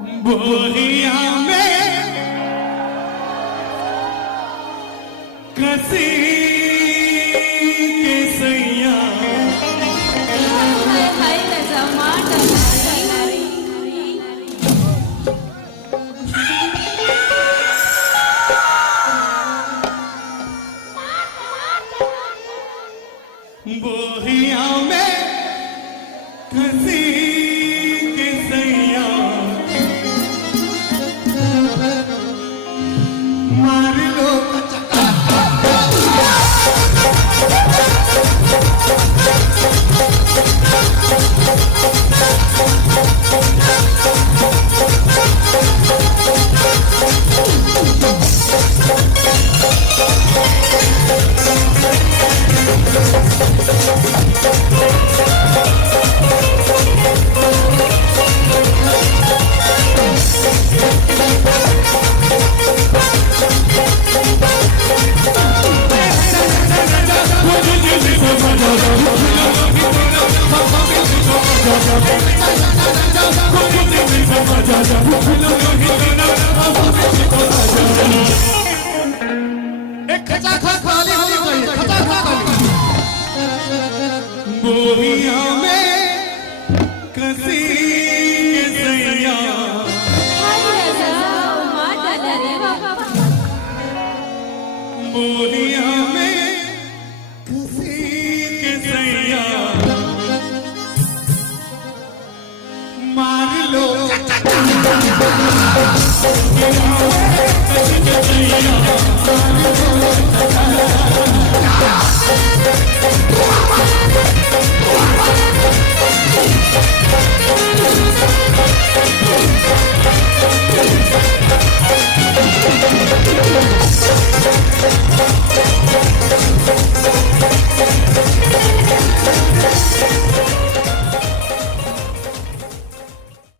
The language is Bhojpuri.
बोलिया में कसी के सैया हाय हाय रजा माट बोलिया में कसी के सैया मार लो बोलिया में कसी के सैया हाय रजा माट रे बोलिया में कसी के सैया मार लो कसी के सैया हाय